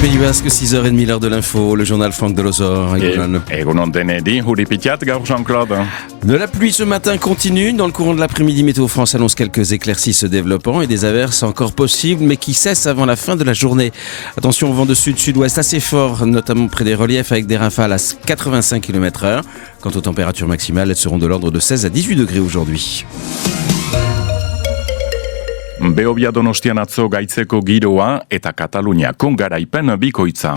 Pays Basque, 6h30, l'heure de l'info, le journal Franck Delosor. Egunon denedi, huripitiat gaur Jean-Claude. De la pluie ce matin continue. Dans le courant de l'après-midi, Météo France annonce quelques éclaircies se développant et des averses encore possibles, mais qui cessent avant la fin de la journée. Attention au vent de sud-sud-ouest assez fort, notamment près des reliefs avec des rafales à 85 km/h. Quant aux températures maximales, elles seront de l'ordre de 16 à 18 degrés aujourd'hui. Behobia Donostian atzo gaitzeko giroa eta Kataluniako garaipen bikoitza.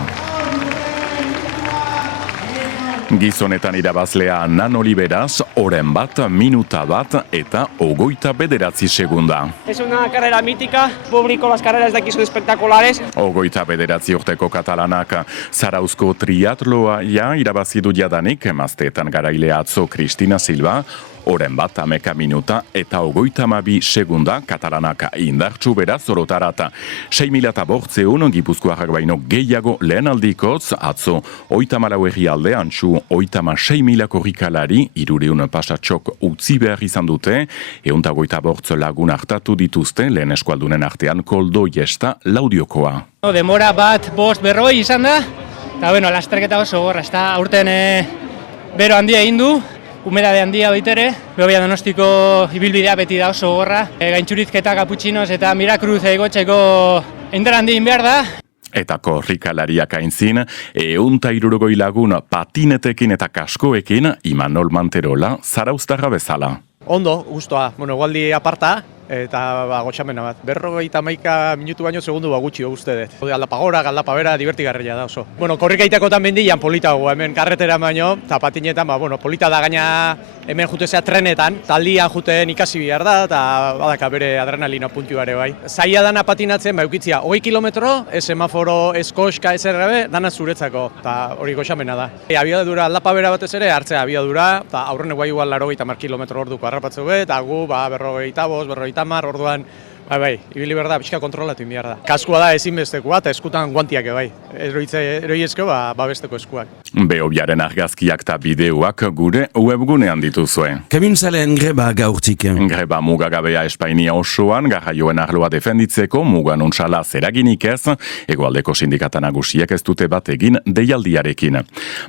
Gizonetan irabazlea Nano Liberaz, oren bat, minuta bat eta 29 segunda. Es una carrera mítica, público, las carreras de aquí son espectaculares. 29 urteko katalanak Zarauzko triatloa irabazi du jadanik, emazteetan garailea atzo Cristina Silva, oren bat, 11 minuta eta 32 segunda, katalanak indartsu beraz orotarata. 6.800 Gipuzkoarrak baino gehiago lehen aldikotz, atzo 34 herrialde, antxu 36.000 korrikalari, 300 pasatxok utzi behar izan dute, 128 lagun hartatu dituzte, lehen eskualdunen artean Koldo Jesta Laudiokoa. Demora bat, bost, berroi izan da, eta bueno, lasterketa oso gorra, ez da aurten bero handia egin du, humedade handia baitere, Behobia Donostiko ibilbidea beti da oso gorra, gaintxurizketa kaputxinos eta Mirakruz egotzeko indar handien behar da. Eta korrikalariak aintzin, 160 lagun patinetekin eta kaskoekin, Imanol Manterola, Zarauztarra bezala. Ondo, gustoa, egualdi aparta, eta gotxamena bat. 51 minutu baino segundu gutxi uste dut. Galdapa gora, galdapa bera, divertigarria da oso. Korrikaitekotan mendian politago, hemen karretera baino, eta patinetan, polita da gaina hemen jutezea trenetan, taldian juten ikasi behar da, eta badaka bere adrenalina puntu ere bai. Zaila dana patinatzen, eukitzia, 20 kilometro, ez semaforo, ez koska, ez errabe, dana zuretzako, eta hori goxamena da. Abiadura aldapa bera batez ere, hartzea abiadura, eta aurrene guai igual 80 kilometro orduko harrapatzu bet, eta gu, 45, orduan, bai, ibili behar da, pixka kontrolatu behar da. Kaskua da ezinbestekoa, eta eskutan guantiak bai. Eroiezko, besteko eskuak. Behobiaren argazkiak eta bideoak gure webgunean dituzue. Kamiunzaleen greba gaurtik. Greba mugagabea Espainia osoan, garraioen arloa defenditzeko, mugan untsala zeraginik ez, hegoaldeko sindikata nagusiek ez dute bat egin deialdiarekin.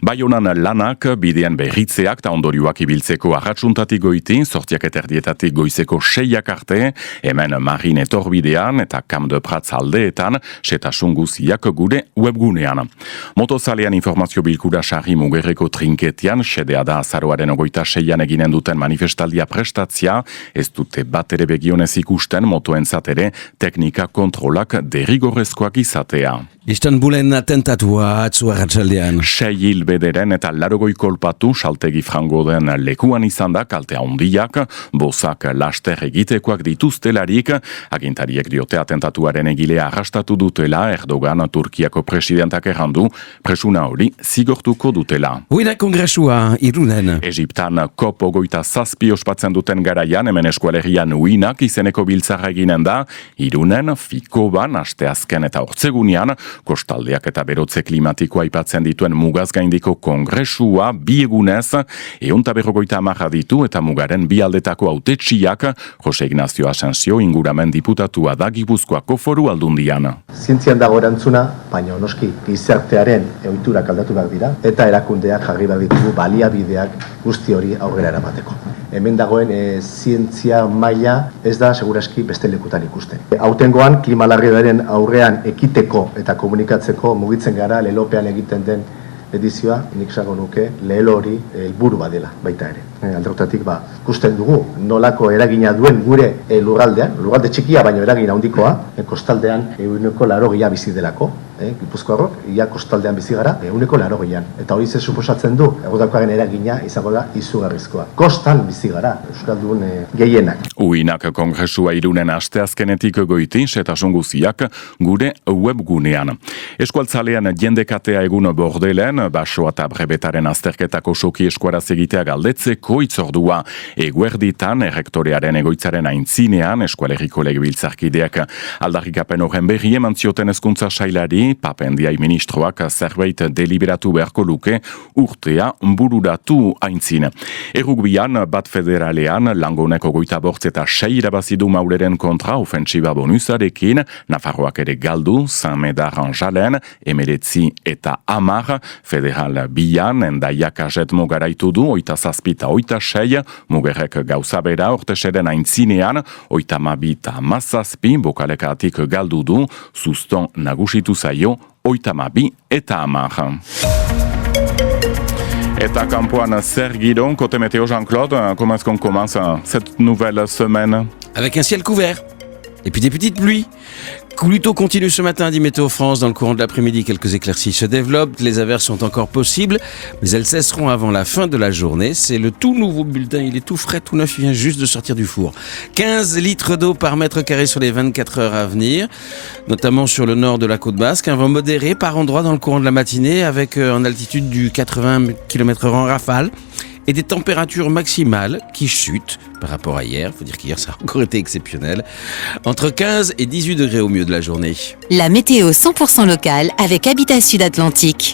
Baionan lanak, bidean berritzeak eta ondorioak ibiltzeko arratsuntatik goiti, 8:30 goizeko 6 arte, hemen Marin etorbidean eta Camp de Prats aldeetan, setasun guziak gure webgunean. Motozalean informazio bilkura sarri mugerreko trinketian, sedea da azaroaren 26an eginen duten manifestaldia prestatzia, ez dute bat ere begionez ikusten motoentzat ere teknika kontrolak derrigorrezkoak izatea. Istanbulen atentatua atzu arratsaldean. 6 hilbederen eta 80 kolpatu saltegi frango den lekuan izan da kalte handiak, bozak laster egitekoak dituztelarik, agintariek diote atentatuaren egilea arrastatu dutela, Erdogan Turkiako presidentak errandu, presuna hori zigortuko dutela. Uina kongresua Irunen. Egiptan COP27 ospatzen duten garaian, hemen eskualerian Uinak izeneko biltzarra eginen da, Irunen, Fikoban, asteazken eta hortzegunean, kostaldeak eta berotze klimatikoa aipatzen dituen mugaz gaindiko kongresua bi egunez, 150 ditu eta mugaren bi aldetako hautetsiak, Jose Ignacio Asensio inguramen diputatua da Gipuzkoako Foru Aldundian. Zientzian dago erantzuna, baina noski gizartearen ohiturak aldatu behar dira, eta erakundeak jarri behar ditugu baliabideak guzti hori aurrera eramateko. Hemen dagoen zientzia maila ez da seguraski beste lekutan ikusten. Aurtengoan klima larriaren aurrean ekiteko eta komunikatzeko mugitzen gara lelopean egiten den edizioa, nik esango nuke lehelo hori helburu badela baita ere. Alderrotatik ikusten dugu nolako eragina duen gure lurraldean, lurralde txikia baino eragina handikoa, kostaldean 180 bizi delako, Gipuzkoarrok, ia kostaldean bizi gara 180. Eta hori ze suposatzen du, egotakoaren eragina izango da izugarrizkoa. Kostan bizi gara, euskaldun gehienak. Uinak kongresua Irunen asteazkenetik goiti, setasun guziak gure webgunean. Eskualtzalean jendekatea egun Bordelen, baso eta brebetaren azterketako soki eskuaraz egitea galdetzeko itzordua. Eguerditan, errektorearen egoitzaren aintzinean, eskualeriko legebiltzarkideak aldarrikapen horren berri eman zioten hezkuntza sailari, hori, papendiai ministroak zerbait deliberatu beharko luke urtea bururatu aintzin. Errugbian, bat federalean, Langoneko 25-6 irabazidu Mauleren kontra ofentsiba bonusarekin, Nafarroak ere galdu, Saint-Médard Anjalen, 19 eta 10, federal bian, Endaiak ajetmo garaitu du, 27 eta 26, Mugerrek gauza bera, orteseren aintzinean, 32 eta 17, Bokalekatik galdu du, Suston nagusitu zaio, 32 eta 10. Eta kampoan zer giron, côté météo Jean-Claude, comment est-ce qu'on commence cette nouvelle semaine? Avec un ciel couvert. Et puis des petites pluies. Plutôt continue ce matin, dit Météo France. Dans le courant de l'après-midi, quelques éclaircies se développent. Les averses sont encore possibles, mais elles cesseront avant la fin de la journée. C'est le tout nouveau bulletin. Il est tout frais, tout neuf. Il vient juste de sortir du four. 15 litres d'eau par mètre carré sur les 24 heures à venir, notamment sur le nord de la côte basque. Un vent modéré par endroits dans le courant de la matinée, avec en altitude du 80 km/h en rafale. Et des températures maximales qui chutent par rapport à hier. Il faut dire qu'hier, ça a encore été exceptionnel. Entre 15 et 18 degrés au milieu de la journée. La météo 100% locale avec Habitat Sud Atlantique.